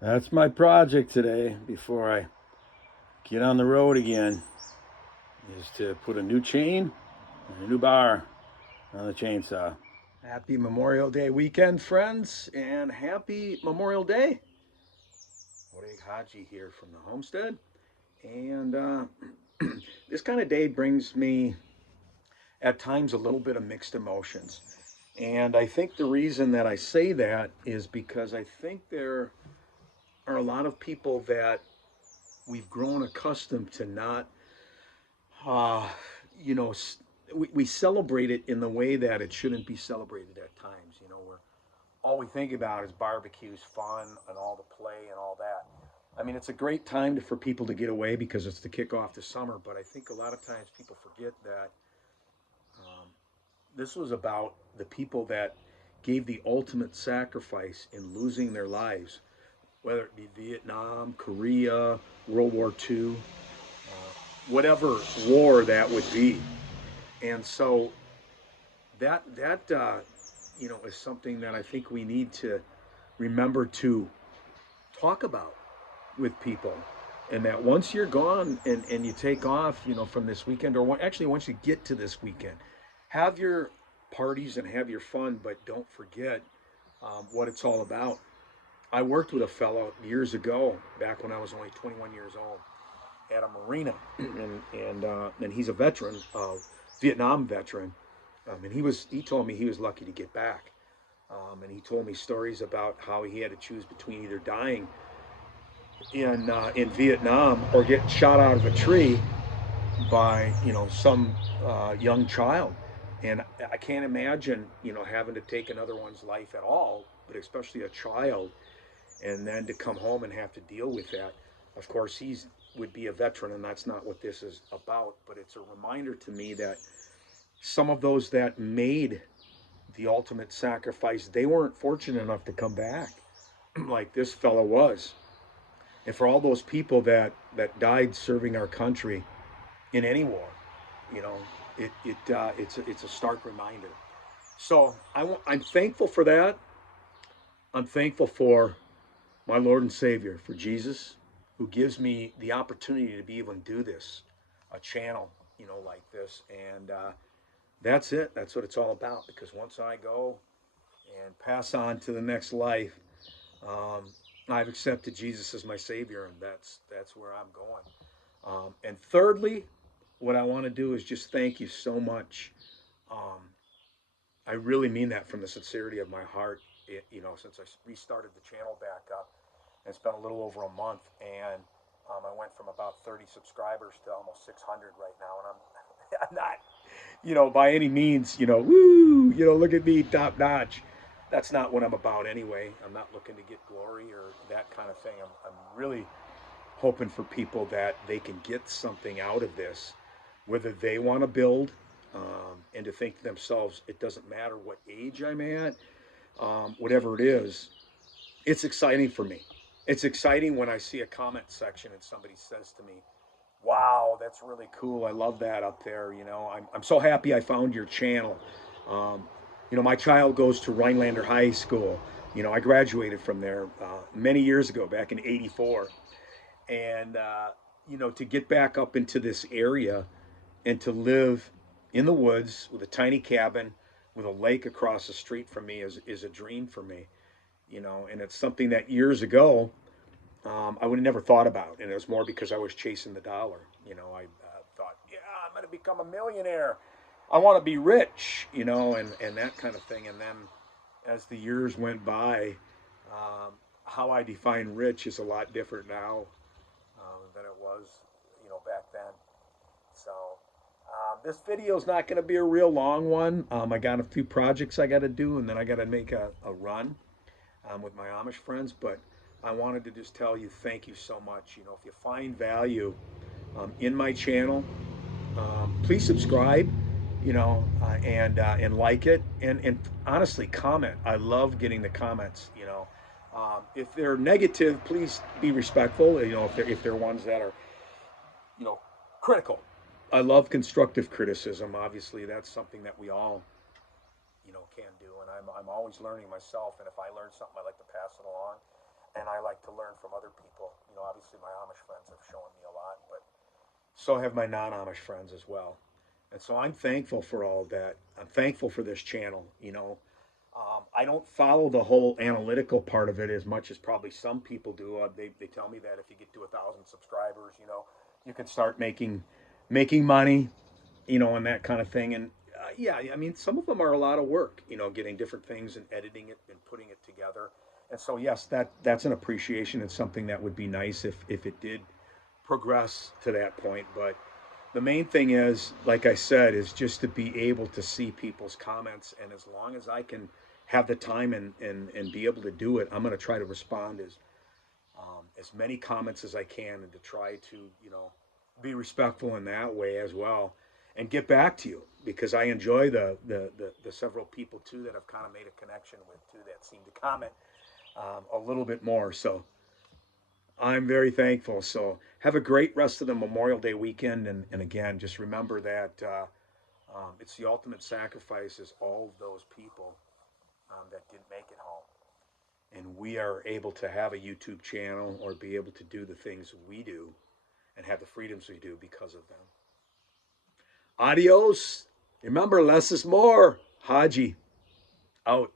That's my project today before I get on the road again, is to put a new chain and a new bar on the chainsaw. Happy Memorial Day weekend, friends, and happy Memorial Day. Hodag Hodgee here from the homestead. And this kind of day brings me at times a little bit of mixed emotions. And I think the reason that I say that is because I think there are a lot of people that we've grown accustomed to not, uh, you know, we celebrate it in the way that it shouldn't be celebrated at times. Where all we think about is barbecues, fun, and all the play and all that. I mean, it's a great time for people to get away because it's the kickoff to summer. But I think a lot of times people forget that um, this was about the people that gave the ultimate sacrifice in losing their lives, whether it be Vietnam, Korea, World War II, whatever war that would be. And so that is something that I think we need to remember to talk about with people. And that once you're gone and you take off, from this weekend, or actually once you get to this weekend, have your parties and have your fun, but don't forget what it's all about. I worked with a fellow years ago, back when I was only 21 years old, at a marina, and he's a veteran, Vietnam veteran, and he told me he was lucky to get back, and he told me stories about how he had to choose between either dying in Vietnam or getting shot out of a tree by some young child, and I can't imagine having to take another one's life at all, but especially a child, and then to come home and have to deal with that. Of course, he's would be a veteran, and that's not what this is about. But it's a reminder to me that some of those that made the ultimate sacrifice, they weren't fortunate enough to come back like this fellow was. And for all those people that died serving our country in any war, you know, it's a stark reminder. So I'm thankful for that. I'm thankful for my Lord and Savior, for Jesus, who gives me the opportunity to be able to do this, a channel, like this. And that's it. That's what it's all about. Because once I go and pass on to the next life, um, I've accepted Jesus as my Savior, and that's where I'm going. And thirdly, what I want to do is just thank you so much. Um, I really mean that from the sincerity of my heart. Since I restarted the channel back up, it's been a little over a month, and I went from about 30 subscribers to almost 600 right now, and I'm not, by any means, woo, look at me, top notch. That's not what I'm about anyway. I'm not looking to get glory or that kind of thing. I'm really hoping for people that they can get something out of this, whether they want to build, and to think to themselves, it doesn't matter what age I'm at, whatever it is, it's exciting for me. It's exciting when I see a comment section and somebody says to me, wow, that's really cool. I love that up there. I'm so happy I found your channel. Um, my child goes to Rhinelander High School. I graduated from there many years ago, back in '84. And, to get back up into this area and to live in the woods with a tiny cabin with a lake across the street from me is a dream for me. And it's something that years ago I would have never thought about, and it was more because I was chasing the dollar. I thought, yeah, I'm going to become a millionaire. I want to be rich, and that kind of thing. And then as the years went by, how I define rich is a lot different now than it was, back then. So this video is not going to be a real long one. I got a few projects I got to do, and then I got to make a run with my Amish friends. But I wanted to just tell you thank you so much. If you find value in my channel, please subscribe. And like it, and honestly comment. I love getting the comments. If they're negative, please be respectful. If they're ones that are you know critical. I love constructive criticism. Obviously, that's something that we all can do, and I'm always learning myself. And if I learn something, I like to pass it along. and I like to learn from other people. You know, obviously my Amish friends have shown me a lot, but so have my non-Amish friends as well. And so I'm thankful for all of that. I'm thankful for this channel. You know, I don't follow the whole analytical part of it as much as probably some people do. They tell me that if you get to 1,000 subscribers, you know, you can start making money, you know, and that kind of thing. And yeah, I mean, some of them are a lot of work, you know, getting different things and editing it and putting it together. And so yes, that's an appreciation. It's something that would be nice if it did progress to that point. But the main thing is, like I said, is just to be able to see people's comments. And as long as I can have the time and be able to do it, I'm going to try to respond as many comments as I can, and to try to, you know, be respectful in that way as well, and get back to you, because I enjoy the several people too that I've kind of made a connection with too, that seem to comment a little bit more. So I'm very thankful. So have a great rest of the Memorial Day weekend. And again, just remember that it's the ultimate sacrifice is all of those people that didn't make it home. And we are able to have a YouTube channel or be able to do the things we do and have the freedoms we do because of them. Adios. Remember, less is more. Hodgee, out.